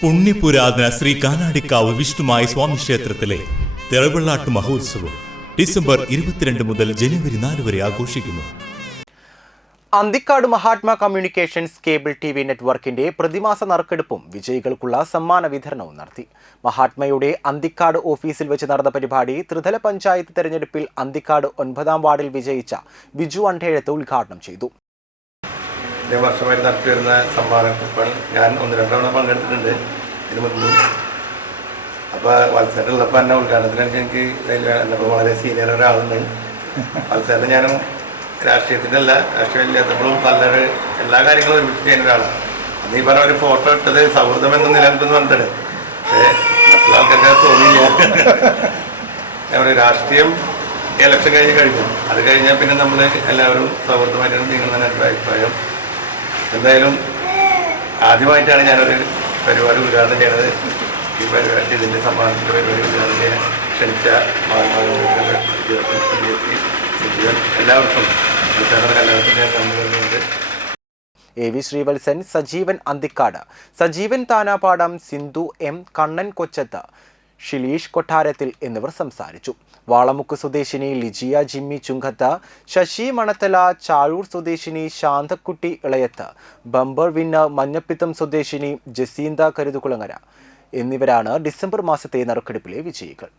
പുണ്യപുരാതന ശ്രീ കാനാടിക്കാവ് വിഷ്ണുമായ സ്വാമി ക്ഷേത്രത്തിലെ തിറവെള്ളാട്ട് മഹോത്സവം ഡിസംബർ 22 മുതൽ ജനുവരി 4 വരെ ആഘോഷിക്കുന്നു. Anthikad Mahatma communications cable TV നെറ്റ്വർക്കിന്റെ പ്രതിമാസ നറുക്കെടുപ്പും വിജയികൾക്കുള്ള സമ്മാന വിതരണവും നടത്തി. മഹാത്മയുടെ അന്തിക്കാട് ഓഫീസിൽ വെച്ച് നടന്ന പരിപാടി ത്രിതല പഞ്ചായത്ത് തെരഞ്ഞെടുപ്പിൽ അന്തിക്കാട് 9ാം വാർഡിൽ വിജയിച്ച ബിജു അണ്ടേഴത്ത് ഉദ്ഘാടനം ചെയ്തു. വർഷമായി നടത്തി വരുന്ന സമ്മാന കൂപ്പൺ ഞാൻ 1-2 തവണ പങ്കെടുത്തിട്ടുണ്ട് ഇതിനു മുൻപും. അപ്പോൾ വത്സരമുള്ളപ്പോൾ തന്നെ ഉദ്ഘാടനത്തിനൊക്കെ എനിക്ക് എന്നപ്പോൾ വളരെ സീനിയർ ഒരാളുണ്ട്. വത്സരം ഞാനും രാഷ്ട്രീയത്തിൻ്റെ രാഷ്ട്രീയമില്ലാത്തപ്പോഴും പലര് എല്ലാ കാര്യങ്ങളും ഒരുമിച്ച് ചെയ്യുന്ന ഒരാളാണ്. അന്ന് ഈ പറഞ്ഞ ഒരു ഫോട്ടോ ഇട്ടത് സൗഹൃദം എന്ന് നിലനിൽക്കുന്നു പറഞ്ഞിട്ടുണ്ട്. പക്ഷേ മറ്റുള്ള ആൾക്കാർക്ക് തോന്നിയില്ല. ഞാൻ പറയും രാഷ്ട്രീയം ഇലക്ഷൻ കഴിഞ്ഞു അത് കഴിഞ്ഞാൽ പിന്നെ നമ്മൾ എല്ലാവരും സൗഹൃദമായിട്ടാണ് നീങ്ങുന്നതിന് എൻ്റെ അഭിപ്രായം. എന്തായാലും ആദ്യമായിട്ടാണ് ഞാനൊരു പരിപാടി ഉദ്ഘാടനം ചെയ്യുന്നത്. ഈ പരിപാടി ഇതിൻ്റെ സമ്മാനത്തിൻ്റെ പരിപാടി ഉദ്ഘാടനം ചെയ്യാൻ ക്ഷണിച്ച എല്ലാവർക്കും ഞാൻ നന്ദി പറയുന്നുണ്ട്. AV ശ്രീവത്സൻ, സജീവൻ അന്തിക്കാട്, സജീവൻ താനാപാടം, സിന്ധു M, കണ്ണൻ കൊച്ചത്ത്, ഷിലീഷ് കൊട്ടാരത്തിൽ എന്നിവർ സംസാരിച്ചു. വാളമുക്ക് സ്വദേശിനി ലിജിയ ജിമ്മി ചുങ്കത്ത്, ശശി മണത്തല, ചാഴൂർ സ്വദേശിനി ശാന്തക്കുട്ടി ഇളയത്ത്, ബമ്പർ വിന്നർ മഞ്ഞപ്പിത്തം സ്വദേശിനി ജസീന്ത കരുതുകുളങ്ങര എന്നിവരാണ് ഡിസംബർ മാസത്തെ നറുക്കെടുപ്പിലെ വിജയികൾ.